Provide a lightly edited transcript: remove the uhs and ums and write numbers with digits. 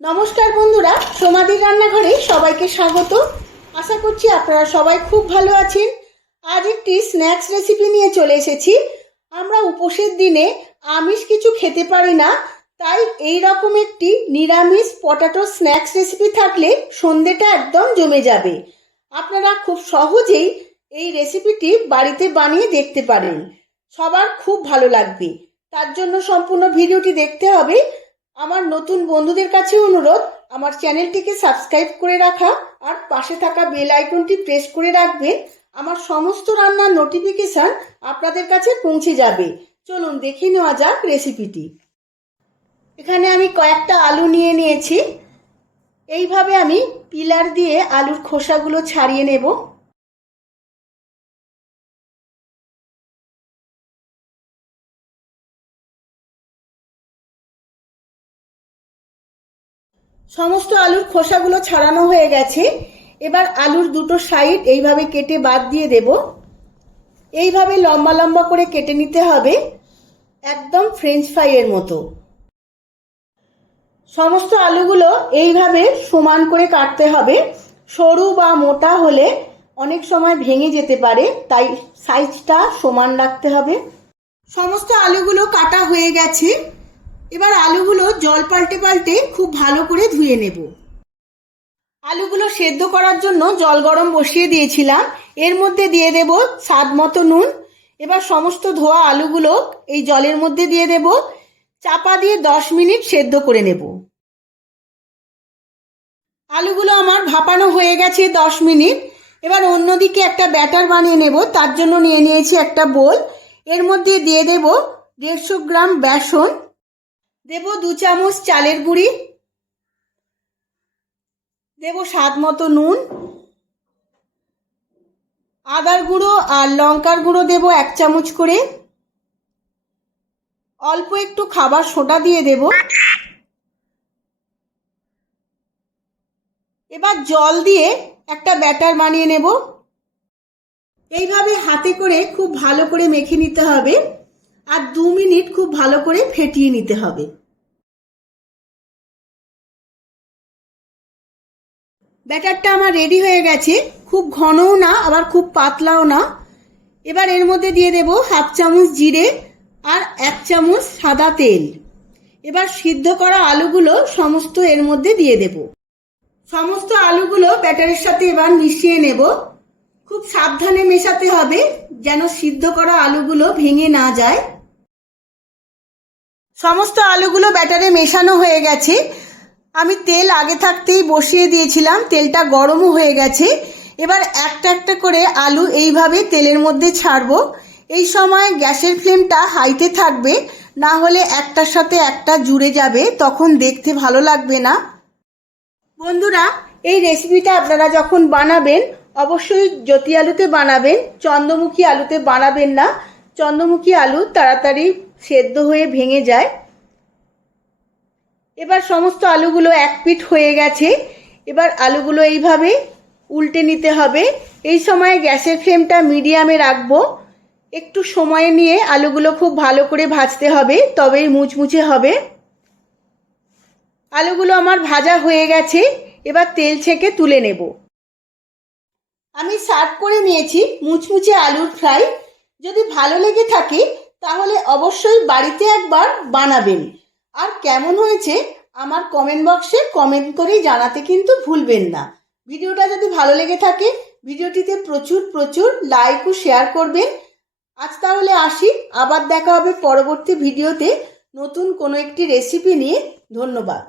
নমস্কার বন্ধুরা, সোমাদির রান্নাঘরে সবাইকে স্বাগত। আশা করছি আপনারা সবাই খুব ভালো আছেন। আজ একটি স্ন্যাক্স রেসিপি নিয়ে চলে এসেছি। আমরা উপোসের দিনে আমিষ কিছু খেতে পারি না, তাই এই রকম একটি নিরামিষ পটাটো স্ন্যাক্স রেসিপি থাকলে সন্ধ্যেটা একদম জমে যাবে। আপনারা খুব সহজেই এই রেসিপিটি বাড়িতে বানিয়ে দেখতে পারেন, সবার খুব ভালো লাগবে। তার জন্য সম্পূর্ণ ভিডিওটি দেখতে হবে। আমার নতুন বন্ধুদের কাছে অনুরোধ, আমার চ্যানেলটিকে সাবস্ক্রাইব করে রাখা আর পাশে থাকা বেল আইকনটি প্রেস করে রাখবেন। আমার সমস্ত রান্নার নোটিফিকেশন আপনাদের কাছে পৌঁছে যাবে। চলুন দেখে নেওয়া যাক রেসিপিটি। এখানে আমি কয়েকটা আলু নিয়ে নিয়েছি। এইভাবে আমি পিলার দিয়ে আলুর খোসাগুলো ছাড়িয়ে নেব। সমস্ত আলুর খোসাগুলো ছাড়ানো হয়ে গেছে। এবার আলুর দুটো সাইড এইভাবে কেটে বাদ দিয়ে দেব। এইভাবে লম্বা লম্বা করে কেটে নিতে হবে, একদম ফ্রেঞ্চ ফ্রাইয়ের মতো। সমস্ত আলুগুলো এইভাবে সমান করে কাটতে হবে। সরু বা মোটা হলে অনেক সময় ভেঙে যেতে পারে, তাই সাইজটা সমান রাখতে হবে। সমস্ত আলুগুলো কাটা হয়ে গেছে। এবার আলুগুলো জল পাল্টে পাল্টে খুব ভালো করে ধুয়ে নেব। আলুগুলো সেদ্ধ করার জন্য জল গরম বসিয়ে দিয়েছিলাম। এর মধ্যে দিয়ে দেব স্বাদ মতো নুন। এবার সমস্ত ধোয়া আলুগুলো এই জলের মধ্যে দিয়ে দেব। চাপা দিয়ে 10 মিনিট সেদ্ধ করে নেব। আলুগুলো আমার ভাপানো হয়ে গেছে 10 মিনিট। এবার অন্যদিকে একটা ব্যাটার বানিয়ে নেব। তার জন্য নিয়ে নিয়েছি একটা বোল। এর মধ্যে দিয়ে দেব 150 গ্রাম বেসন, দেব 2 চামচ চালের গুঁড়ি, দেব স্বাদ মতো নুন, আদার গুঁড়ো আর লঙ্কার গুঁড়ো দেব 1 চামচ করে, অল্প একটু খাবার সোডা দিয়ে দেব। এবার জল দিয়ে একটা ব্যাটার বানিয়ে নেব। এইভাবে হাতে করে খুব ভালো করে মেখে নিতে হবে আর 2 মিনিট খুব ভালো করে ফেটিয়ে নিতে হবে। ব্যাটারটা আমার রেডি হয়ে গেছে। খুব ঘনও না আবার খুব পাতলাও না। এবার এর মধ্যে দিয়ে দেব 1/2 চামচ জিরে আর 1 চামচ সাদা তেল। এবার সিদ্ধ করা আলুগুলো সমস্ত এর মধ্যে দিয়ে দেব। সমস্ত আলুগুলো ব্যাটারের সাথে এবার মিশিয়ে নেব। খুব সাবধানে মেশাতে হবে যেন সিদ্ধ করা আলুগুলো ভেঙে না যায়। সমস্ত আলুগুলো ব্যাটারে মেশানো হয়ে গেছে। আমি তেল আগে থাকতেই বসিয়ে দিয়েছিলাম, তেলটা গরমও হয়ে গেছে। এবার একটা একটা করে আলু এইভাবে তেলের মধ্যে ছাড়বো। এই সময় গ্যাসের ফ্লেমটা হাইতে থাকবে, না হলে একটার সাথে একটা জুড়ে যাবে, তখন দেখতে ভালো লাগবে না। বন্ধুরা, এই রেসিপিটা আপনারা যখন বানাবেন অবশ্যই জ্যোতি আলুতে বানাবেন, চন্দ্রমুখী আলুতে বানাবেন না। চন্দ্রমুখী আলু তাড়াতাড়ি সেদ্ধ হয়ে ভেঙে যায়। এবার সমস্ত আলুগুলো এক পিঠ হয়ে গেছে। এবার আলুগুলো এইভাবে উল্টে নিতে হবে। এই সময় গ্যাসের ফ্লেমটা মিডিয়ামে রাখবো। একটু সময় নিয়ে আলুগুলো খুব ভালো করে ভাজতে হবে, তবেই মুচমুচে হবে। আলুগুলো আমার ভাজা হয়ে গেছে। এবার তেল ছেঁকে তুলে নেব। আমি সার্ভ করে নিয়েছি মুচমুচে আলুর ফ্রাই। যদি ভালো লেগে থাকে তাহলে অবশ্যই বাড়িতে একবার বানাবেন। আর কেমন হয়েছে আমার কমেন্ট বক্সে কমেন্ট করে জানাতে কিন্তু ভুলবেন না। ভিডিওটা যদি ভালো লেগে থাকে ভিডিওটিতে প্রচুর প্রচুর লাইক ও শেয়ার করবেন। আজ তাহলে আসি, আবার দেখা হবে পরবর্তী ভিডিওতে নতুন কোনো একটি রেসিপি নিয়ে। ধন্যবাদ।